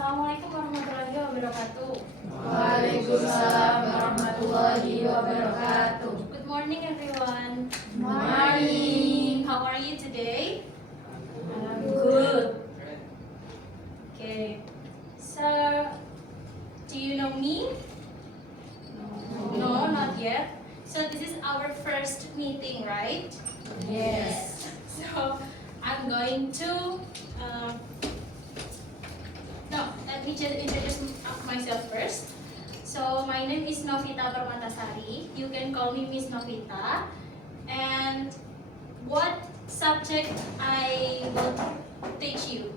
Assalamualaikum warahmatullahi wabarakatuh. Waalaikumsalam warahmatullahi wabarakatuh. Good morning, everyone. Morning. How are you today? Good. Okay. So, do you know me? No, not yet. So this is our first meeting, right? Yes. So I'm going to let me just introduce myself first. So my name is Novita Permatasari. You can call me Miss Novita. And what subject I will teach you?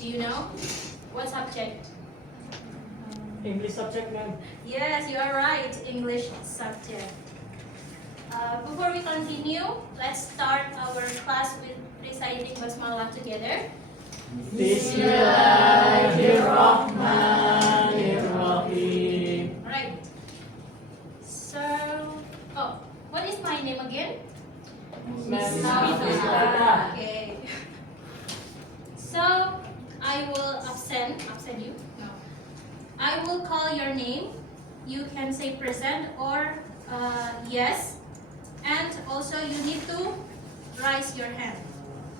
Do you know? What subject? English subject, ma'am. Yes, you are right. English subject. Before we continue, let's start our class with reciting basmalah together. Bismillahirrahmanirrahim. Right. So, what is my name again? Miss Novita. Okay. So, I will absent you. No. I will call your name. You can say present or yes. And also you need to raise your hand.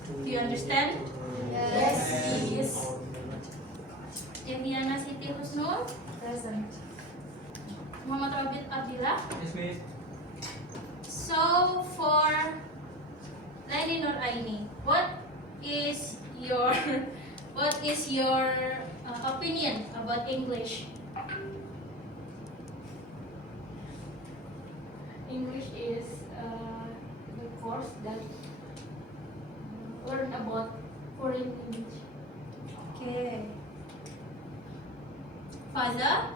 Do you understand? Yes. Demiana Siti Husnul, Present. Muhammad Robit Abdillah. Yes, miss. So for Laini Nur Aini, what is your opinion about English? English is the course that learn about foreign language. Okay. Faza,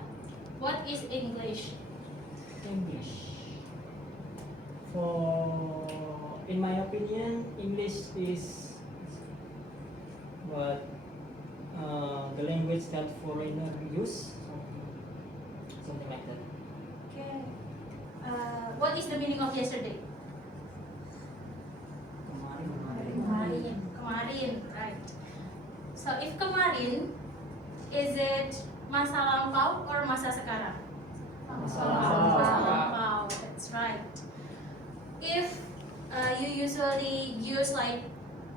what is English? English. In my opinion, English is what the language that foreigner use, something like that. Okay. What is the meaning of yesterday? Kemarin, right. So if kemarin, is it masa lampau or masa sekarang? Masa Lampau, that's right. If you usually use like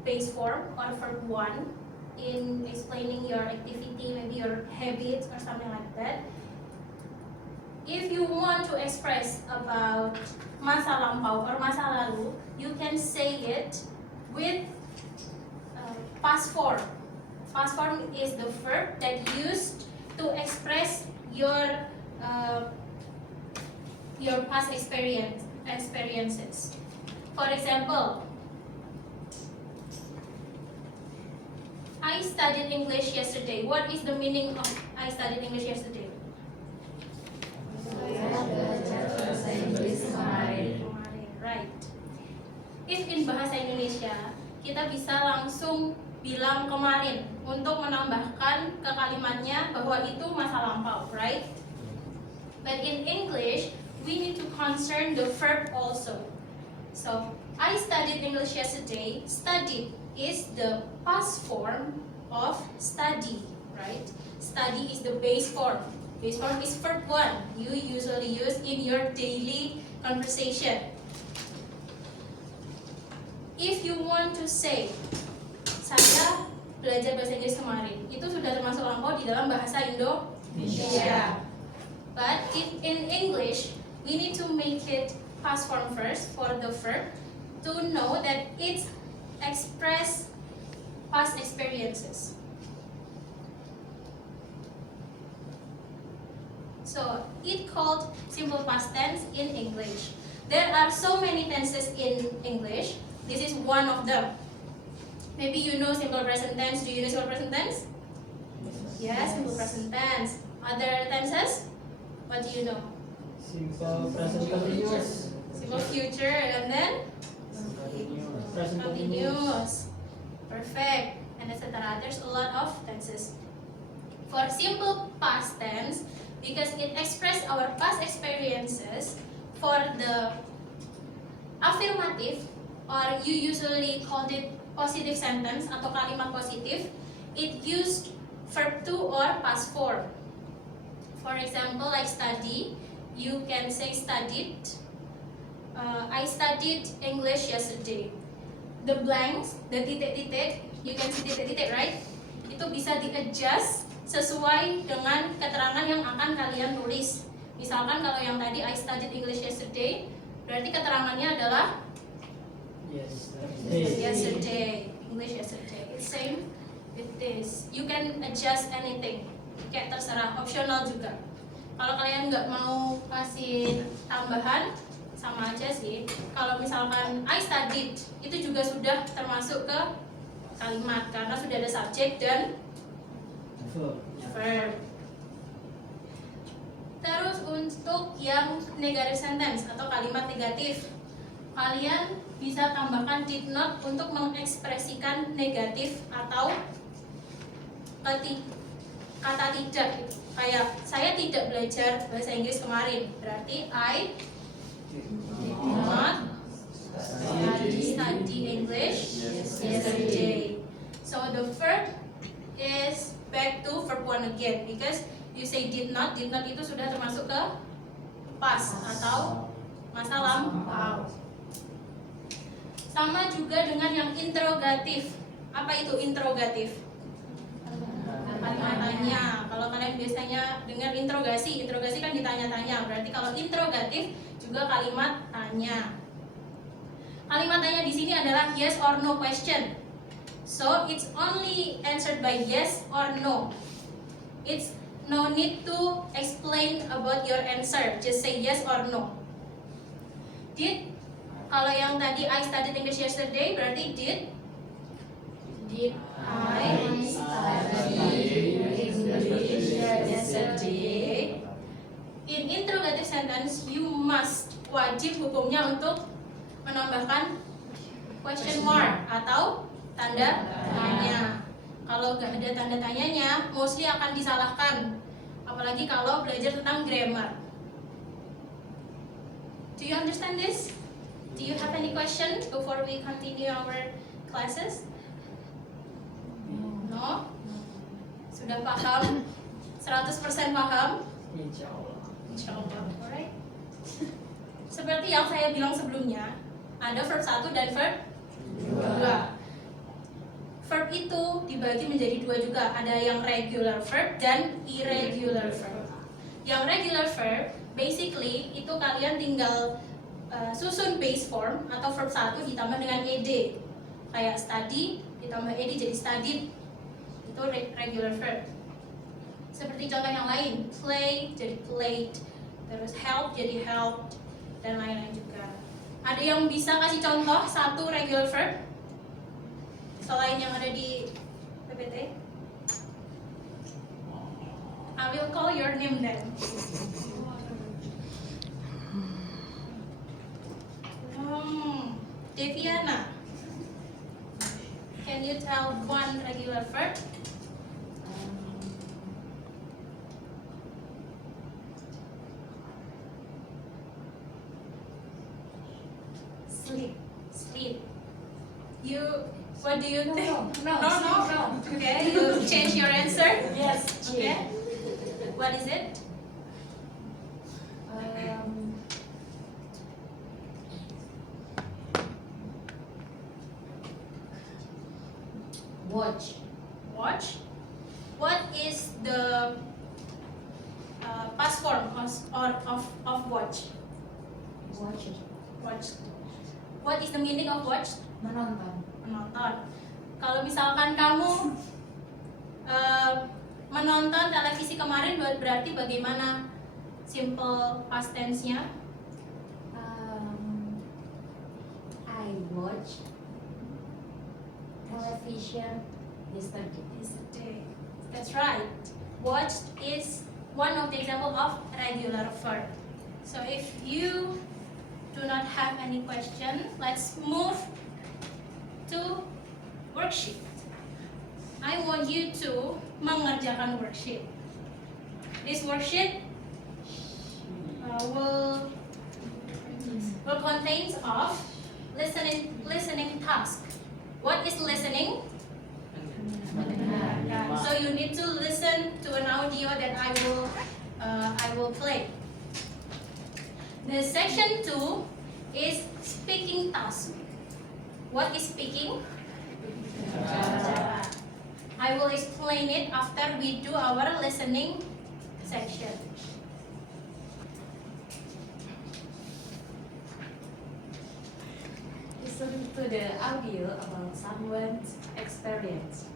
base form or verb one in explaining your activity, maybe your habits or something like that. If you want to express about masa lampau or masa lalu, you can say it with past form. Past form is the verb that used to express your past experiences. For example, I studied English yesterday. What is the meaning of I studied English yesterday? Bahasa Inggris kemarin. Right. If in bahasa Indonesia, kita bisa langsung bilang kemarin untuk menambahkan ke kalimatnya bahwa itu masa lampau, right? But in English, we need to concern the verb also. So, I studied English yesterday. Studied is the past form of study, right? Study is the base form. Base form is verb one. You usually use in your daily conversation. If you want to say, saya belajar bahasa Inggris kemarin, itu sudah termasuk lampau di dalam bahasa Indonesia. But in English, we need to make it past form first for the verb to know that it express past experiences. So it called simple past tense in English. There are so many tenses in English. This is one of them. Maybe you know simple present tense. Do you know simple present tense? Yes, simple present tense. Other tenses? What do you know? Simple present continuous. Simple future and then Present continuous. continuous. Perfect. And etc. There's a lot of tenses. For simple past tense, because it expresses our past experiences, for the affirmative, or you usually called it positive sentence atau kalimat positif, it used verb to or past form. For example, like study, you can say studied. I studied English yesterday. The blanks, the titik-titik, you can see titik-titik, right? Itu bisa di-adjust sesuai dengan keterangan yang akan kalian tulis. Misalkan kalau yang tadi I studied English yesterday, berarti keterangannya adalah yesterday, English yesterday. It's same with this. You can adjust anything, kayak terserah, optional juga. Kalau kalian nggak mau kasih tambahan, sama aja sih. Kalau misalkan I studied, itu juga sudah termasuk ke kalimat karena sudah ada subjek dan verb. Terus untuk yang negative sentence atau kalimat negatif, kalian bisa tambahkan did not untuk mengekspresikan negatif atau kata tidak. Kayak saya tidak belajar bahasa Inggris kemarin, berarti I did not study English yesterday. So the verb is back to verb 1 again because you say did not itu sudah termasuk ke past atau masa lampau. Sama juga dengan yang interrogatif. Apa itu interrogatif? Kalimat tanya. Kalau kalian biasanya dengar interogasi kan ditanya-tanya. Berarti kalau interrogatif juga kalimat tanya. Kalimat tanya di sini adalah yes or no question. So it's only answered by yes or no. It's no need to explain about your answer. Just say yes or no. Did, kalau yang tadi I studied English yesterday, berarti did I study English yesterday? In interrogative sentence, you must, wajib hukumnya untuk menambahkan question mark atau tanda tanya. Kalau nggak ada tanda tanyanya, mostly akan disalahkan. Apalagi kalau belajar tentang grammar. Do you understand this? Do you have any question before we continue our classes? No? Sudah paham? 100% paham? Insyaallah. Alright. Seperti yang saya bilang sebelumnya, ada verb 1 dan verb 2. Verb itu dibagi menjadi 2 juga. Ada yang regular verb dan irregular verb. Yang regular verb, basically itu kalian tinggal susun base form atau verb 1 ditambah dengan ed. Kayak study ditambah ed jadi studied. Itu regular verb. Seperti contoh yang lain, play jadi played, terus help jadi helped, dan lain-lain juga. Ada yang bisa kasih contoh satu regular verb selain yang ada di PPT? I will call your name then. Deviana, can you tell one regular verb? Sleep. You, what do you think? No. Okay, you change your answer. Yes. Okay. What is it? Watch. What is the past form of watch? Watch. What is the meaning of watch? Menonton. Kalau misalkan kamu menonton televisi kemarin, berarti bagaimana simple past tense-nya? I watch television yesterday. That's right. Watched is one of the example of regular verb. So if you do not have any question, let's move to worksheet. I want you to mengerjakan worksheet. This worksheet will contains of listening task. What is listening? Mendengarkan. So you need to listen to an audio that I will play. The section 2 is speaking task. What is speaking? I will explain it after we do our listening section. Listen to the audio about someone's experience.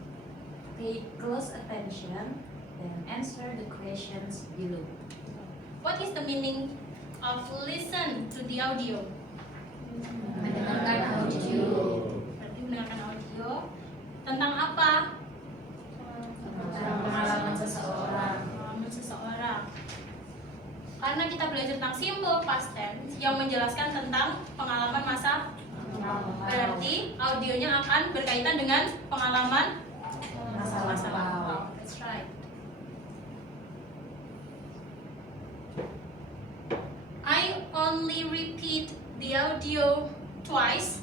Pay close attention, then answer the questions below. What is the meaning of listen to the audio? Mendengarkan audio. Berarti mendengarkan audio tentang apa? Tentang pengalaman seseorang. Pengalaman seseorang. Karena kita belajar tentang simple past tense yang menjelaskan tentang pengalaman masa, berarti audionya akan berkaitan dengan pengalaman masa lampau. That's right. I only repeat the audio twice,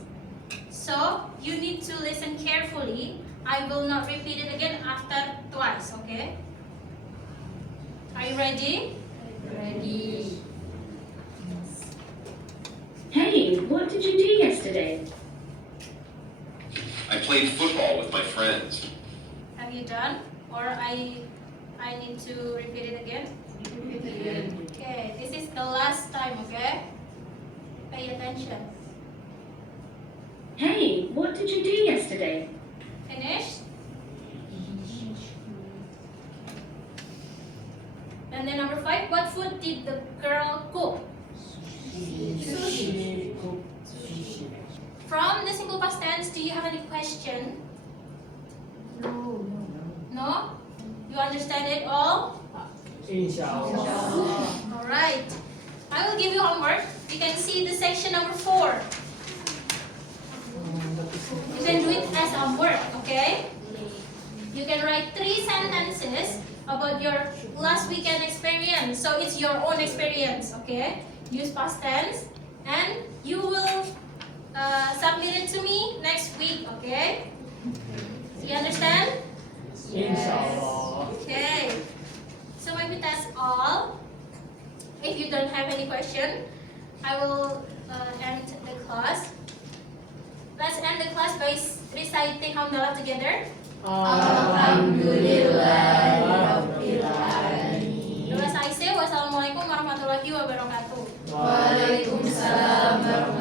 so you need to listen carefully. I will not repeat it again after twice, okay? Are you ready? Ready. Hey, what did you do yesterday? I played football with my friends. Have you done? Or I need to repeat it again? Okay, this is the last time, okay? Pay attention. Hey, what did you do yesterday? Finished? And then number 5, what food did the girl cook? She cooked sushi. From the simple past tense, do you have any question? No? You understand it all? Inshallah. Alright. I will give you homework. You can see the section number 4. You can do it as homework, okay? You can write 3 sentences about your last weekend experience. So it's your own experience, okay? Use past tense and you will submit it to me next week, okay? You understand? Inshallah. Okay. So maybe that's all. If you don't have any question, I will end the class. Let's end the class by reciting Hamdalah together. Doa saya, wassalamualaikum warahmatullahi wabarakatuh. Waalaikumsalam warahmatullahi